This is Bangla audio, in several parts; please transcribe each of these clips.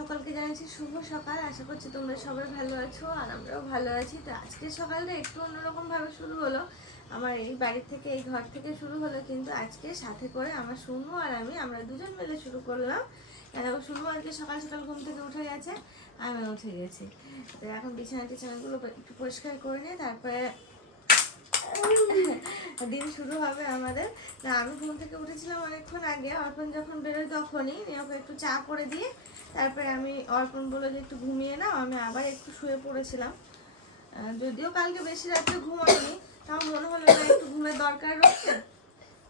সকলকে জানাচ্ছি শুভ সকাল। আশা করছি তোমরা সবাই ভালো আছো আর আমরাও ভালো আছি। তো আজকের সকালটা একটু অন্যরকম ভাবে শুরু হলো। আমার এই বাড়ি থেকে, এই ঘর থেকে শুরু হলো, কিন্তু আজকে সাথে করে আমার সুনু আর আমরা দুজন মিলে শুরু করলাম। দেখো সুনু আজকে সকাল সকাল ঘুম থেকে উঠে গেছে, আমি উঠে গেছি। তো এখন বিছানাগুলো একটু পরিষ্কার করে নিয়ে তারপরে দিন শুরু হবে আমাদের। না, আমি ঘুম থেকে উঠেছিলাম অনেকক্ষণ আগে, অর্পণ যখন বেরোয় তখনই ওকে একটু চা করে দিয়ে তারপরে আমি, অর্পণ বলে যে একটু ঘুমিয়ে নাও, আমি আবার একটু শুয়ে পড়েছিলাম। যদিও কালকে বেশি রাত্রে ঘুমাইনি, তাও মনে হলো না একটু ঘুমের দরকার রয়েছে।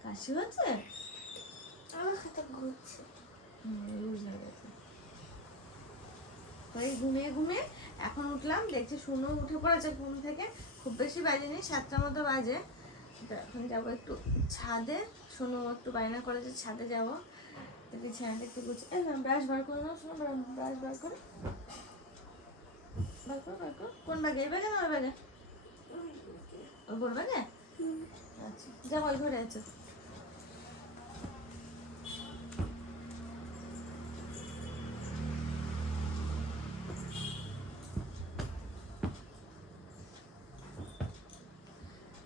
কাশি হচ্ছে, আমার হাতে ঘুরছে, বুঝে গেছে। তো এই ঘুমিয়ে ঘুমিয়ে এখন উঠলাম, দেখছি সুনু উঠে পড়েছে ঘুম থেকে। খুব বেশি বাজেনি, 7টার মতো বাজে। এখন যাবো একটু ছাদে, শুনো একটু বায়না করেছে ছাদে যাবো। বিছানাটা একটু গুছিয়ে, ব্রাশ বার করে নাও, শোনো ব্রাশ বার করে কোন ব্যাগে? এই ব্যাগে না ওই ব্যাগে? ওই ব্যাগে? আচ্ছা যাও, ওই ঘরে আছে।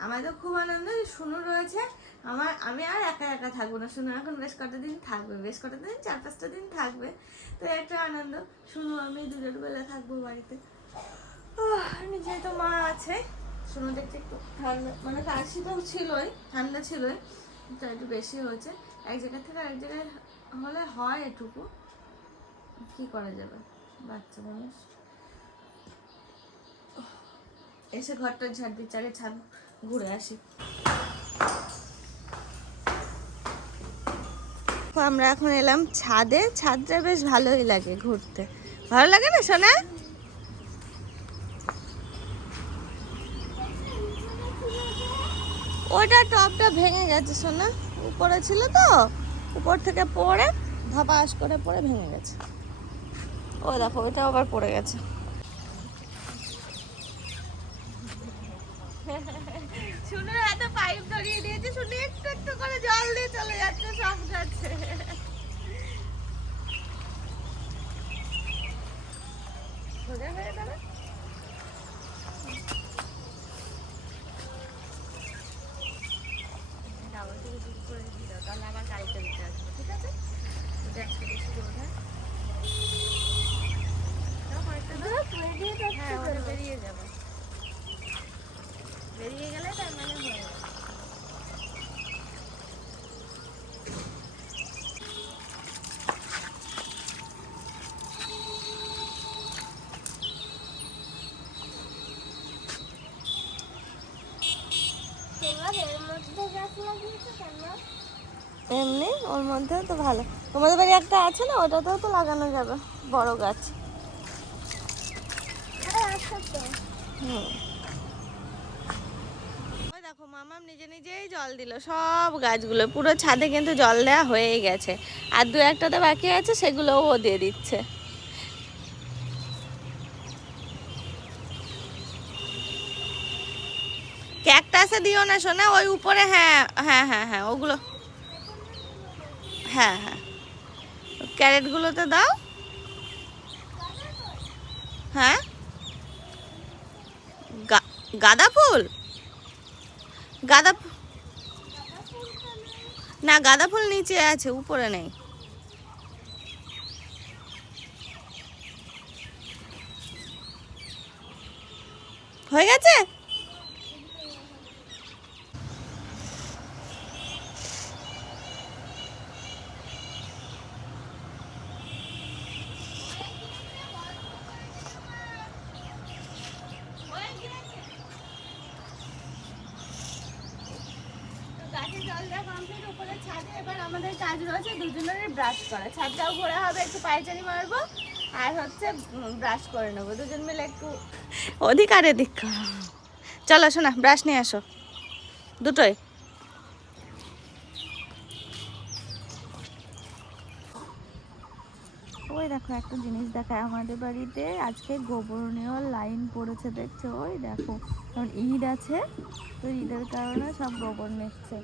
আমার তো খুব আনন্দ শুনু রয়েছে। আমি আর একা একা থাকবো না, শুনু এখন বেশ কটা দিন থাকবে, বেশ কটা দিন 4-5টা দিন থাকবে। তো একটা আনন্দ, শুনু আমি দুজন বেলা থাকবো বাড়িতে। নিজে তো মা আছে, শুনু দেখতে একটু ঠান্ডা, মানে কাশি তো ছিলই, ঠান্ডা ছিলই, তো একটু বেশি হয়েছে। এক জায়গা থেকে আরেক জায়গায় হলে হয় এটুকু, কি করা যাবে, বাচ্চা মানুষ। এসে ঘরটা ঝাড় দিচ্ছে, আগে ছাদ ঘুরে আসি। আমরা এখন এলাম ছাদে। ছাদটা বেশ ভালোই লাগে ঘুরতে, ভালো লাগে না সোনা? ওইটা টপটা ভেঙে গেছে সোনা, উপরে ছিল তো, উপর থেকে পড়ে ধপাস করে পড়ে ভেঙে গেছে। ও দেখো ওইটা আবার পড়ে গেছে। শুনুর হাতে পাইপ ধরিয়ে দিয়েছে, শুনে একটু একটু করে জল দিয়ে চলে যাচ্ছে সব গাছে। তাহলে আমার গাড়িতে দিতে আসবে, ঠিক আছে? হ্যাঁ ওটা বেরিয়ে যাবে, বেরিয়ে গেলে তার মানে হয়ে যাবে। এমনি ওর মধ্যে তো ভালো, তোমাদের বাড়ি একটা আছে না, ওটাতেও তো লাগানো যাবে বড় গাছ। ওই দেখো মামাম নিজে নিজেই জল দিল সব গাছগুলো, পুরো ছাদে কিন্তু জল দেওয়া হয়ে গেছে, আর দু একটাতে বাকি আছে, সেগুলোও ও দিয়ে দিচ্ছে। ক্যাকটাসে দিও না শোনা, ওই উপরে, হ্যাঁ হ্যাঁ হ্যাঁ হ্যাঁ ওগুলো, হ্যাঁ হ্যাঁ ক্যারেটগুলোতে দাও। হ্যাঁ গাঁদা ফুল, গাঁদা না, গাঁদা ফুল নিচে আছে, উপরে নেই। হয়ে গেছে। এবার আমাদের কাজ রয়েছে দুজনের ব্রাশ করা, ছাদটাও ঘোরা হবে, একটু পায়চারি মারবো আর হচ্ছে ব্রাশ করে নেবো দুজন মিলে একটু অধিকারে দিক। চলো শোনা, ব্রাশ নিয়ে আসো দুটোই। ওই দেখো একটা জিনিস দেখায়, আমাদের বাড়িতে আজকে গোবর নেওয়ার লাইন পড়েছে, দেখছো? ওই দেখো, কারণ ঈদ আছে তো, ঈদের কারণে সব গোবর নিচ্ছে।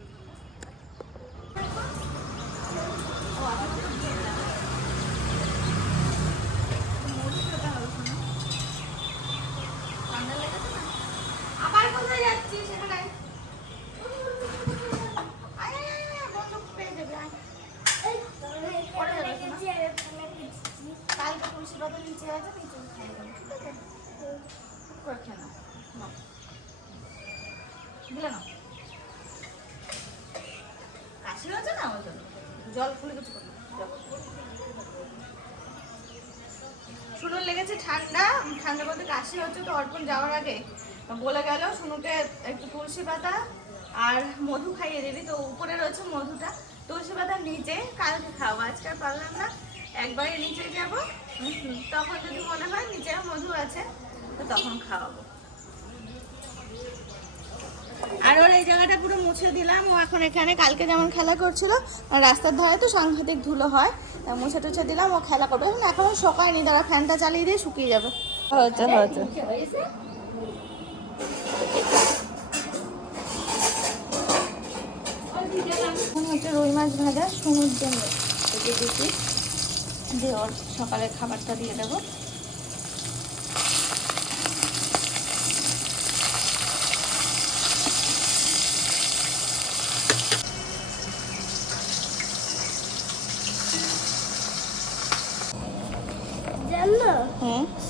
কালকে তুলসী পাতা নিচে আছে, নিচে খেয়ে যাবে, ঠিক আছে? করে খেয়ে নাও, নাও দিলে না, কাশি হয়েছে না ওই জন্য জল ফুলে কিছু করো। শুনুর লেগেছে ঠান্ডা, ঠান্ডা বলতে কাশি হচ্ছে, তো অর্পণ যাওয়ার আগে বলে গেল শুনুকে একটু তুলসী পাতা আর মধু খাইয়ে দিবি। তো উপরে রয়েছে মধুটা, তুলসী পাতা নিচে কালকে খাওয়া, আজকে আর পারলাম না, একবারে নিচে যাব, তখন যদি মনে হয় নিচে মধু আছে তো তখন খাওয়াবো। আর ওর এই জায়গাটা পুরো মুছে দিলাম, ও এখন এখানে কালকে যেমন খেলা করছিল, আর রাস্তার ধারে তো সাংঘাতিক ধুলো হয়, মুছে টুছে দিলাম, ও খেলা করবে। এখন এখনো শোকায়নি, তারা ফ্যানটা চালিয়ে দিয়ে শুকিয়ে যাবে। হচ্ছে হচ্ছে রুই মাছ ভাজা সমুদ্র জন্য দিচ্ছি, দিয়ে ওর সকালে খাবারটা দিয়ে দেবো।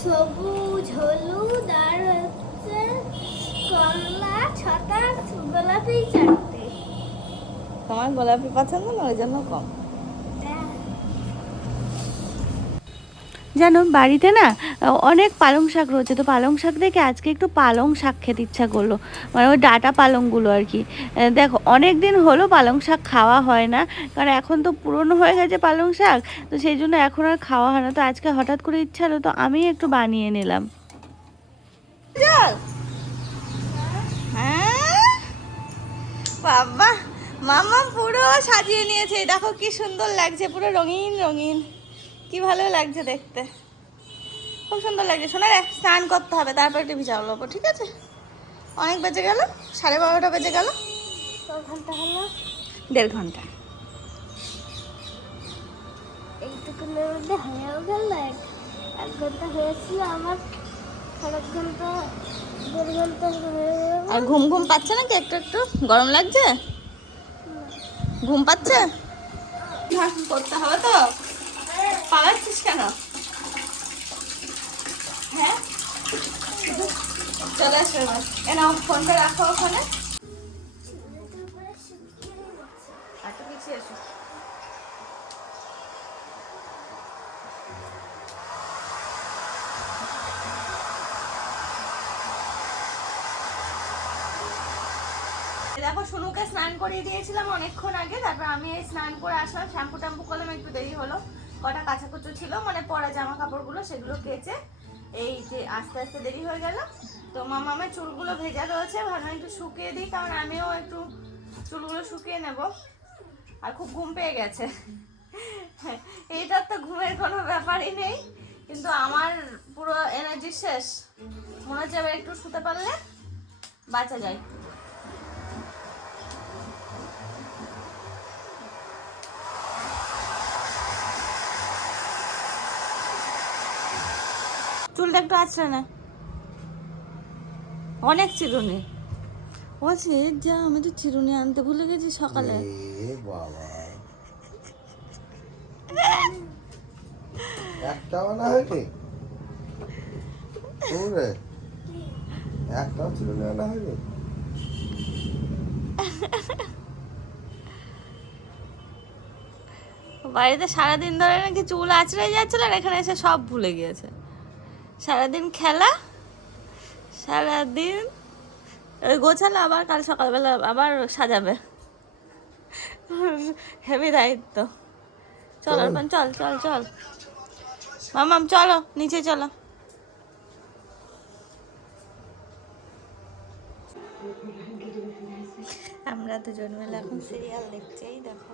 সবুজ, হলুদ আর হচ্ছে কমলা, ছটা গোলাপি, চারটে। তোমার গোলাপি পছন্দ না, ওই জন্য কম। জানো বাড়িতে না অনেক পালং শাক রয়েছে, তো পালং শাক দেখে আজকে একটু পালং শাক খেতে ইচ্ছা করলো, মানে ওই ডাটা পালংগুলো আর কি। দেখো অনেক দিন হলো পালং শাক খাওয়া হয় না, কারণ এখন তো পুরনো হয়ে গেছে পালং শাক, তো সেই জন্য এখন আর খাওয়া হয় না। তো আজকে হঠাৎ করে ইচ্ছা হলো, তো আমি একটু বানিয়ে নিলাম। হ্যাঁ বাবা, মামা পুরো সাজিয়ে নিয়েছে, দেখো কি সুন্দর লাগছে, পুরো রঙিন রঙিন, কি ভালো লাগছে দেখতে, খুব সুন্দর লাগছে। শোনা রে, স্নান করতে হবে, তারপর টিভি চালাবো, ঠিক আছে? অনেক বেজে গেল, 12:30 বেজে গেল। ঘন্টা হলো 1.5 ঘন্টা। এইটুকুনের মধ্যে হয়েও গেল। 1 ঘন্টা হয়েছিল আমার, 1.5 ঘন্টা 1.5 ঘন্টা হয়ে গেল। আর ঘুম ঘুম পাচ্ছে নাকি একটু একটু? গরম লাগছে? ঘুম পাচ্ছে? করতে হবে তো, পালাচ্ছিস কেন? হ্যাঁ চলে আসবে, এনাও ফোনটা রাখো ওখানে, একটু পিছিয়ে এসো। দেখো শুনুকে স্নান করিয়ে দিয়েছিলাম অনেকক্ষণ আগে, তারপর আমি এই স্নান করে আসলাম, শ্যাম্পু ট্যাম্পু করলাম, একটু দেরি হলো, কটা কাঁচাকুচো ছিল মানে পরা জামা কাপড়গুলো, সেগুলো কেচে এই যে আস্তে আস্তে দেরি হয়ে গেল। তো মামামের চুলগুলো ভেজা রয়েছে, ভাবলাম একটু শুকিয়ে দিই, কারণ আমিও একটু চুলগুলো শুকিয়ে নেব, আর খুব ঘুম পেয়ে গেছে। এইটার তো ঘুমের কোনো ব্যাপারই নেই, কিন্তু আমার পুরো এনার্জি শেষ, মনে হচ্ছে এবার একটু শুতে পারলে বাঁচা যায়। চুলটা একটু আছড়ে না, অনেক চিরুনি বলছি, যা আমি তো চিরুনি আনতে ভুলে গেছি সকালে। বাবা, একটাও না হয়নি, একটাও চিরুনি আনা হয়নি। বাড়িতে সারাদিন ধরে নাকি চুল আঁচড়ে যাচ্ছিল, আর এখানে এসে সব ভুলে গিয়েছে। সারাদিন খেলা, সারাদিন ওই গোছালো, আবার কাল সকালবেলা আবার সাজাবে, হেভি দায়িত্ব। চল অর্পণ, চল চল চল, মামাম চলো নিচে চলো। আমরা দুজন মিলে এখন সিরিয়াল দেখছি, এই দেখো।